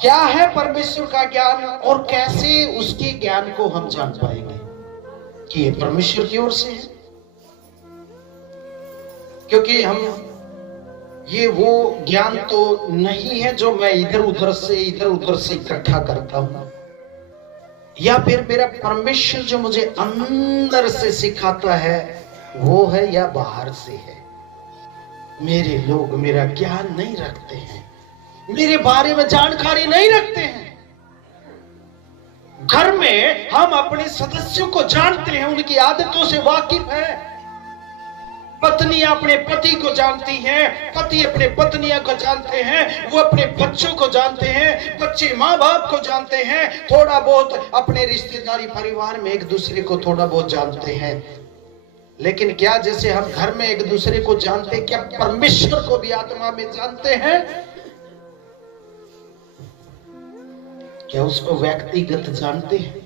क्या है परमेश्वर का ज्ञान और कैसे उसके ज्ञान को हम जान पाएंगे कि ये परमेश्वर की ओर से है। क्योंकि हम ये वो ज्ञान तो नहीं है जो मैं इधर उधर से इकट्ठा करता हूं, या फिर मेरा परमेश्वर जो मुझे अंदर से सिखाता है वो है, या बाहर से है। मेरे लोग मेरा ज्ञान नहीं रखते हैं, मेरे बारे में जानकारी नहीं रखते हैं। घर में हम अपने सदस्यों को जानते हैं, उनकी आदतों से वाकिफ है। पत्नी अपने पति को जानती हैं, पति अपने पत्नियां को जानते हैं, वो अपने बच्चों को जानते हैं, बच्चे माँ बाप को जानते हैं, थोड़ा बहुत अपने रिश्तेदारी परिवार में एक दूसरे को थोड़ा बहुत जानते हैं। लेकिन क्या जैसे हम घर में एक दूसरे को जानते हैं, क्या परमेश्वर को भी आत्मा में जानते हैं? क्या उसको व्यक्तिगत जानते हैं?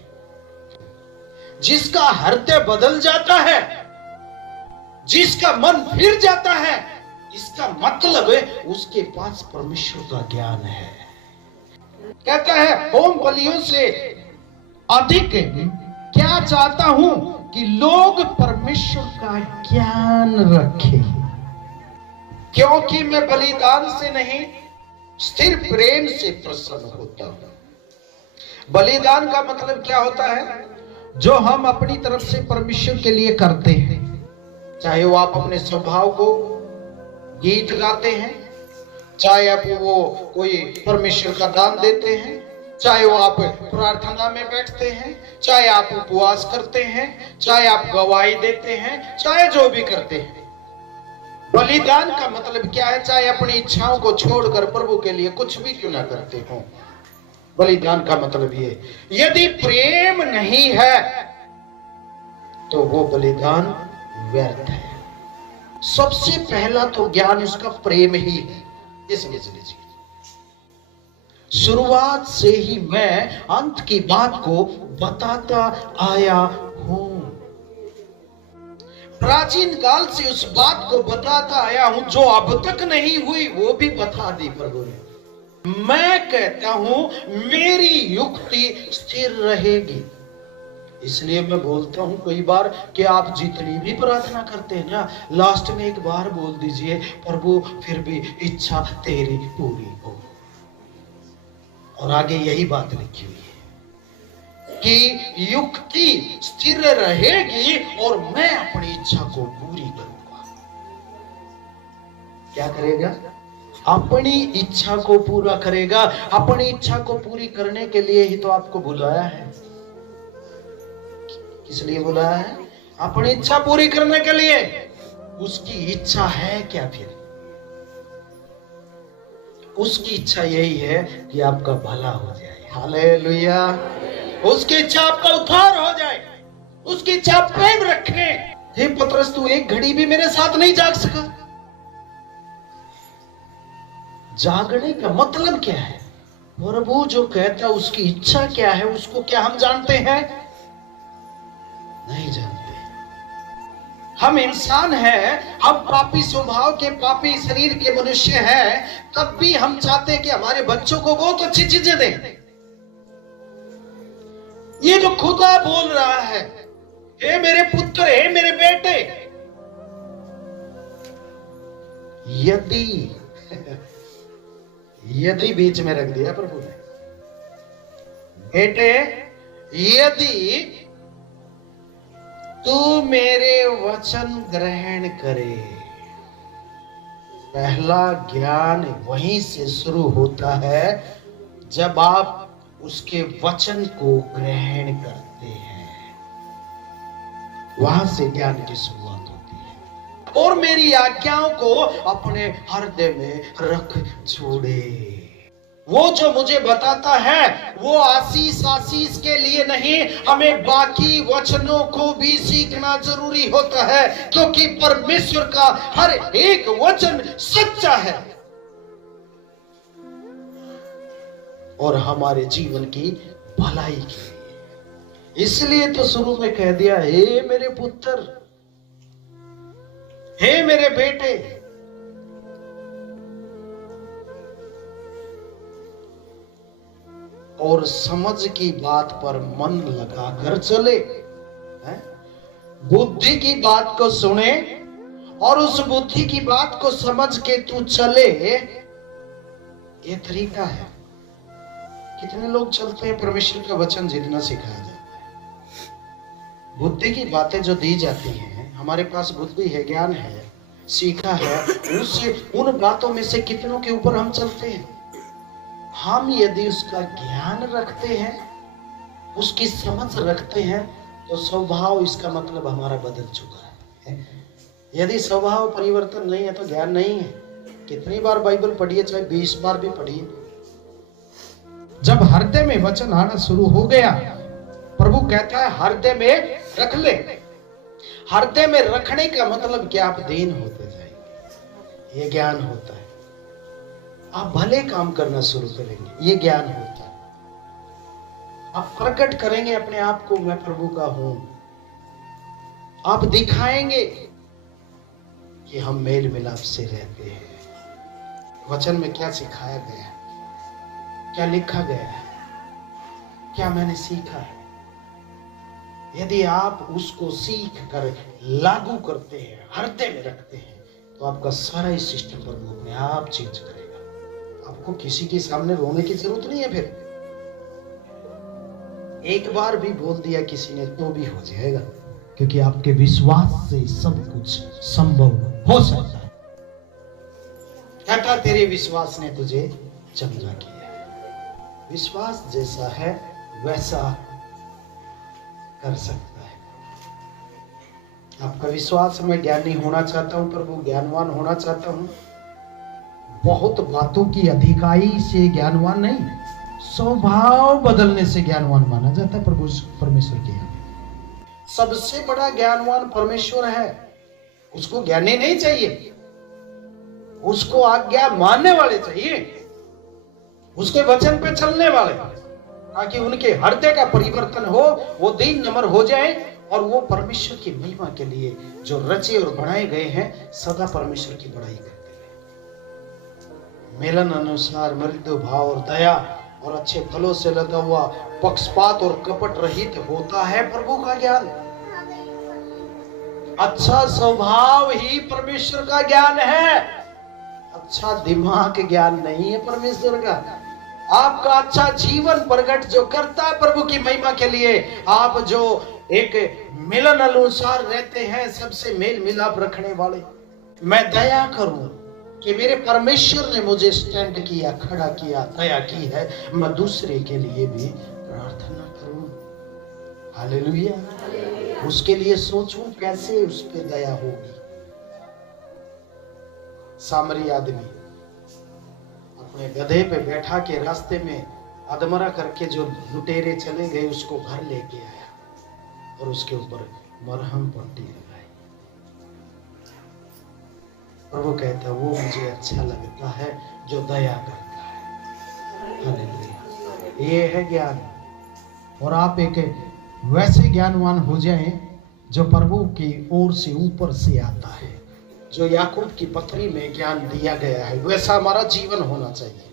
जिसका हृदय बदल जाता है, जिसका मन फिर जाता है, इसका मतलब है उसके पास परमेश्वर का ज्ञान है। कहता है होम बलियों से अधिक क्या चाहता हूं कि लोग परमेश्वर का ज्ञान रखें, क्योंकि मैं बलिदान से नहीं स्थिर प्रेम से प्रसन्न होता हूं। बलिदान का मतलब क्या होता है? जो हम अपनी तरफ से परमेश्वर के लिए करते हैं, चाहे वो आप अपने स्वभाव को गीत गाते हैं, चाहे आप वो कोई परमेश्वर का दान देते हैं, चाहे वो आप प्रार्थना में बैठते हैं, चाहे आप उपवास करते हैं, चाहे आप गवाही देते हैं, चाहे जो भी करते हैं। बलिदान का मतलब क्या है? चाहे अपनी इच्छाओं को छोड़कर प्रभु के लिए कुछ भी क्यों ना करते हो। बलिदान का मतलब ये, यदि प्रेम नहीं है तो वो बलिदान व्यर्थ है। सबसे पहला तो ज्ञान उसका प्रेम ही है, ये समझ लीजिए। शुरुआत से ही मैं अंत की बात को बताता आया हूं, प्राचीन काल से उस बात को बताता आया हूं जो अब तक नहीं हुई, वो भी बता दी प्रभु ने। मैं कहता हूं मेरी युक्ति स्थिर रहेगी। इसलिए मैं बोलता हूं कई बार कि आप जितनी भी प्रार्थना करते हैं ना, लास्ट में एक बार बोल दीजिए, प्रभु फिर भी इच्छा तेरी पूरी हो। और आगे यही बात लिखी हुई है कि युक्ति स्थिर रहेगी और मैं अपनी इच्छा को पूरी करूंगा। क्या करेगा? अपनी इच्छा को पूरा करेगा। अपनी इच्छा को पूरी करने के लिए ही तो आपको बुलाया है। किस लिए बुलाया है? अपनी इच्छा पूरी करने के लिए। उसकी इच्छा है क्या? फिर उसकी इच्छा यही है कि आपका भला हो जाए। हालेलुया। उसकी इच्छा आपका उद्धार हो जाए, उसकी इच्छा प्रेम रखे। हे पतरस, तू एक घड़ी भी मेरे साथ नहीं जाग सका। जागने का मतलब क्या है? प्रभु जो कहता उसकी इच्छा क्या है, उसको क्या हम जानते हैं? नहीं जानते। हम इंसान हैं, हम पापी स्वभाव के, पापी शरीर के मनुष्य हैं, तब भी हम चाहते हैं कि हमारे बच्चों को बहुत अच्छी चीजें दें। ये जो खुदा बोल रहा है, हे मेरे पुत्र, हे मेरे बेटे, यदि बीच में रख दिया प्रभु ने, बेटे यदि तू मेरे वचन ग्रहण करे। पहला ज्ञान वहीं से शुरू होता है जब आप उसके वचन को ग्रहण करते हैं, वहां से ज्ञान की शुरुआत होती है। और मेरी आज्ञाओं को अपने हृदय में रख छोड़े। वो जो मुझे बताता है वो आशीष के लिए नहीं, हमें बाकी वचनों को भी सीखना जरूरी होता है, क्योंकि परमेश्वर का हर एक वचन सच्चा है और हमारे जीवन की भलाई के लिए। इसलिए तो शुरू में कह दिया, हे मेरे पुत्र, हे मेरे बेटे। और समझ की बात पर मन लगाकर चले। बुद्धि की बात को सुने और उस बुद्धि की बात को समझ के तू चले, ये तरीका है। कितने लोग चलते हैं परमेश्वर का वचन जितना सिखाया जाता है, बुद्धि की बातें जो दी जाती हैं, हमारे पास बुद्धि है, ज्ञान है, सीखा है, उससे उन बातों में से कितनों के ऊपर हम चलते हैं। हम यदि उसका ज्ञान रखते हैं, उसकी समझ रखते हैं, तो स्वभाव, इसका मतलब हमारा बदल चुका है। यदि स्वभाव परिवर्तन नहीं है तो ज्ञान नहीं है। कितनी बार बाइबल पढ़िए, चाहे 20 बार भी पढ़िए, जब हृदय में वचन आना शुरू हो गया, प्रभु कहता है हृदय में रख ले। हृदय में रखने का मतलब क्या? आप दीन होते जाएंगे, ये ज्ञान होता है। आप भले काम करना शुरू करेंगे, ये ज्ञान होता है। आप प्रकट करेंगे अपने आप को, मैं प्रभु का हूं। आप दिखाएंगे कि हम मेल मिलाप से रहते हैं। वचन में क्या सिखाया गया, क्या लिखा गया है, क्या मैंने सीखा है, यदि आप उसको सीख कर लागू करते हैं, हृदय में रखते हैं, तो आपका सारा ही सिस्टम प्रभु अपने आप चेंज करेगा। आपको किसी के सामने रोने की जरूरत नहीं है। फिर एक बार भी बोल दिया किसी ने तो भी हो जाएगा, क्योंकि आपके विश्वास से सब कुछ संभव हो सकता है। कहता तेरे विश्वास ने तुझे चंगा किया। विश्वास जैसा है वैसा कर सकता है। आपका विश्वास, मैं ज्ञानी होना चाहता हूं प्रभु, ज्ञानवान होना चाहता हूं। बहुत बातों की अधिकाई से ज्ञानवान नहीं, स्वभाव बदलने से ज्ञानवान माना जाता है प्रभु परमेश्वर के यहाँ। सबसे बड़ा ज्ञानवान परमेश्वर है, उसको ज्ञानी नहीं चाहिए, उसको आज्ञा मानने वाले चाहिए, उसके वचन पे चलने वाले, ताकि उनके हृदय का परिवर्तन हो, वो दीन नम्र हो जाए और वो परमेश्वर की महिमा के लिए जो रचे और बनाए गए हैं, सदा परमेश्वर की बड़ाई करते हैं। मिलन अनुसार मृदु भाव और दया और अच्छे फलों से लदा हुआ, पक्षपात और कपट रहित होता है प्रभु का ज्ञान। अच्छा स्वभाव ही परमेश्वर का ज्ञान है। अच्छा दिमाग ज्ञान नहीं है परमेश्वर का। आपका अच्छा जीवन प्रकट जो करता है प्रभु की महिमा के लिए, आप जो एक मिलन अनुसार रहते हैं, सबसे मेल मिलाप रखने वाले। मैं दया करूं कि मेरे परमेश्वर ने मुझे स्टैंड किया, खड़ा किया, दया की है, मैं दूसरे के लिए भी प्रार्थना करूं। हालेलुया। उसके लिए सोचूं कैसे उस पे दया होगी। सामरी आदमी अपने गधे पे बैठा के रास्ते में अधमरा करके जो लुटेरे चले गए, उसको घर लेके आया और उसके ऊपर मरहम पट्टी लगाई। प्रभु कहता है वो मुझे अच्छा लगता है जो दया करता है। हालेलुया। ये है ज्ञान। और आप एक वैसे ज्ञानवान हो जाएं जो प्रभु की ओर से ऊपर से आता है, जो याकूब की पत्री में ज्ञान दिया गया है, वैसा हमारा जीवन होना चाहिए।